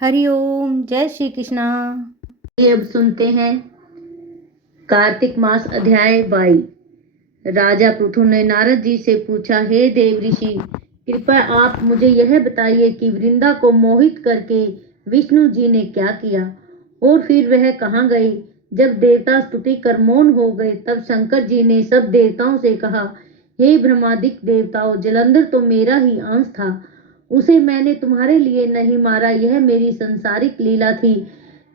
हरिओम, जय श्री कृष्णा। ये अब सुनते हैं कार्तिक मास अध्याय 22। राजा पृथु ने नारद जी से पूछा, हे देव ऋषि, कृपया आप मुझे यह बताइए कि वृंदा को मोहित करके विष्णु जी ने क्या किया और फिर वह कहाँ गई। जब देवता स्तुति कर मौन हो गए तब शंकर जी ने सब देवताओं से कहा, हे ब्रह्मादिक देवताओं, जलंधर तो मेरा ही अंश था, उसे मैंने तुम्हारे लिए नहीं मारा, यह मेरी संसारिक लीला थी।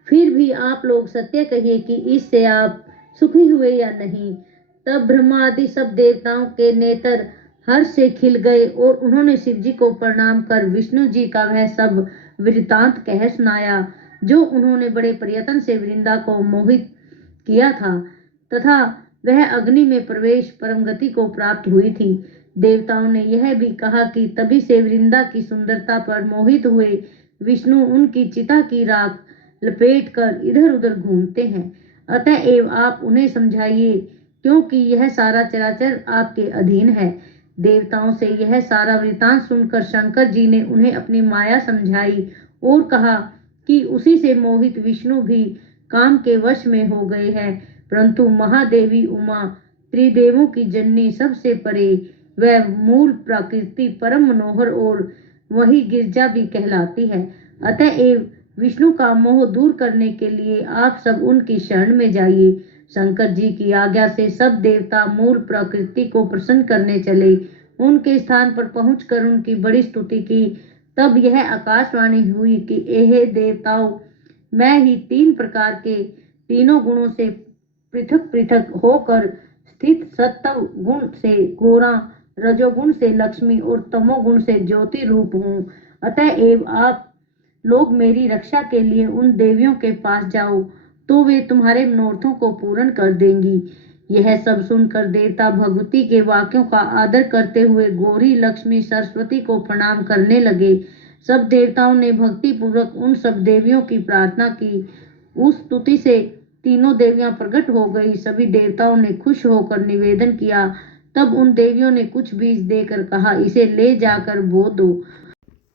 फिर भी आप लोग सत्य कहिए कि इससे आप सुखी हुए या नहीं। तब ब्रह्मा आदि सब देवताओं के नेत्र हर्ष से खिल गए और उन्होंने शिव जी को प्रणाम कर विष्णु जी का वह सब वृतांत कह सुनाया जो उन्होंने बड़े प्रयत्न से वृंदा को मोहित किया था तथा वह अग्नि में प्रवेश परम गति को प्राप्त हुई थी। देवताओं ने यह भी कहा कि तभी से वृंदा की सुंदरता पर मोहित हुए विष्णु उनकी चिता की राख लपेट कर इधर उधर घूमते हैं, अतएव आप उन्हें समझाइए क्योंकि यह सारा चराचर आपके अधीन है। देवताओं से यह सारा वृतांत सुनकर शंकर जी ने उन्हें अपनी माया समझाई और कहा कि उसी से मोहित विष्णु भी काम के वश में हो गए हैं, परंतु महादेवी उमा त्रिदेवों की जननी सबसे परे वह मूल प्रकृति परम मनोहर और वही गिरजा भी कहलाती है। अतएव विष्णु का मोह दूर करने के लिए आप सब उनकी शरण में जाइए। शंकर जी की आज्ञा से सब देवता मूल प्रकृति को प्रसन्न करने चले। उनके स्थान पर पहुंचकर उनकी बड़ी स्तुति की। तब यह आकाशवाणी हुई कि हे देवताओं, मैं ही तीन प्रकार के तीनों गुणों से पृथक पृथक होकर स्थित सत्व गुण से गोरा, रजोगुण से लक्ष्मी और तमोगुण से ज्योति रूप हूँ। अतएव आप लोग मेरी रक्षा के लिए उन देवियों के पास जाओ तो वे तुम्हारे मनोरथों को पूर्ण कर देंगी। यह सब सुनकर देवता भगवती के वाक्यों का आदर करते हुए गौरी, लक्ष्मी, सरस्वती को प्रणाम करने लगे। सब देवताओं ने भक्ति पूर्वक उन सब देवियों की प्रार्थना की। उस स्तुति से तीनों देवियां प्रकट हो गई। सभी देवताओं ने खुश होकर निवेदन किया। तब उन देवियों ने कुछ बीज देकर कहा, इसे ले जाकर बो दो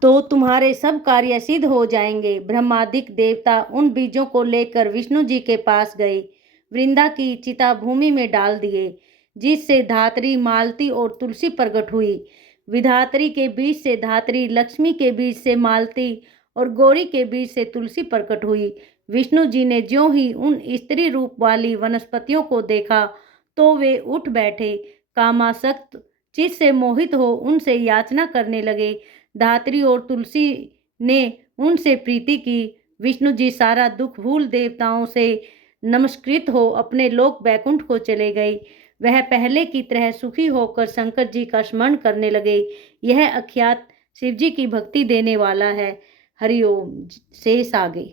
तो तुम्हारे सब कार्य सिद्ध हो जाएंगे। ब्रह्मादिक देवता उन बीजों को लेकर विष्णु जी के पास गए, वृंदा की चिता भूमि में डाल दिए, जिससे धात्री, मालती और तुलसी प्रकट हुई। विधात्री के बीज से धात्री, लक्ष्मी के बीज से मालती और गौरी के बीज से तुलसी प्रकट हुई। विष्णु जी ने ज्यों ही उन स्त्री रूप वाली वनस्पतियों को देखा तो वे उठ बैठे, कामासक्त चित्त से मोहित हो उनसे याचना करने लगे। धात्री और तुलसी ने उनसे प्रीति की। विष्णु जी सारा दुख भूल देवताओं से नमस्कृत हो अपने लोक बैकुंठ को चले गए। वह पहले की तरह सुखी होकर शंकर जी का स्मरण करने लगे। यह अख्यात शिव जी की भक्ति देने वाला है। हरिओम। शेष आगे।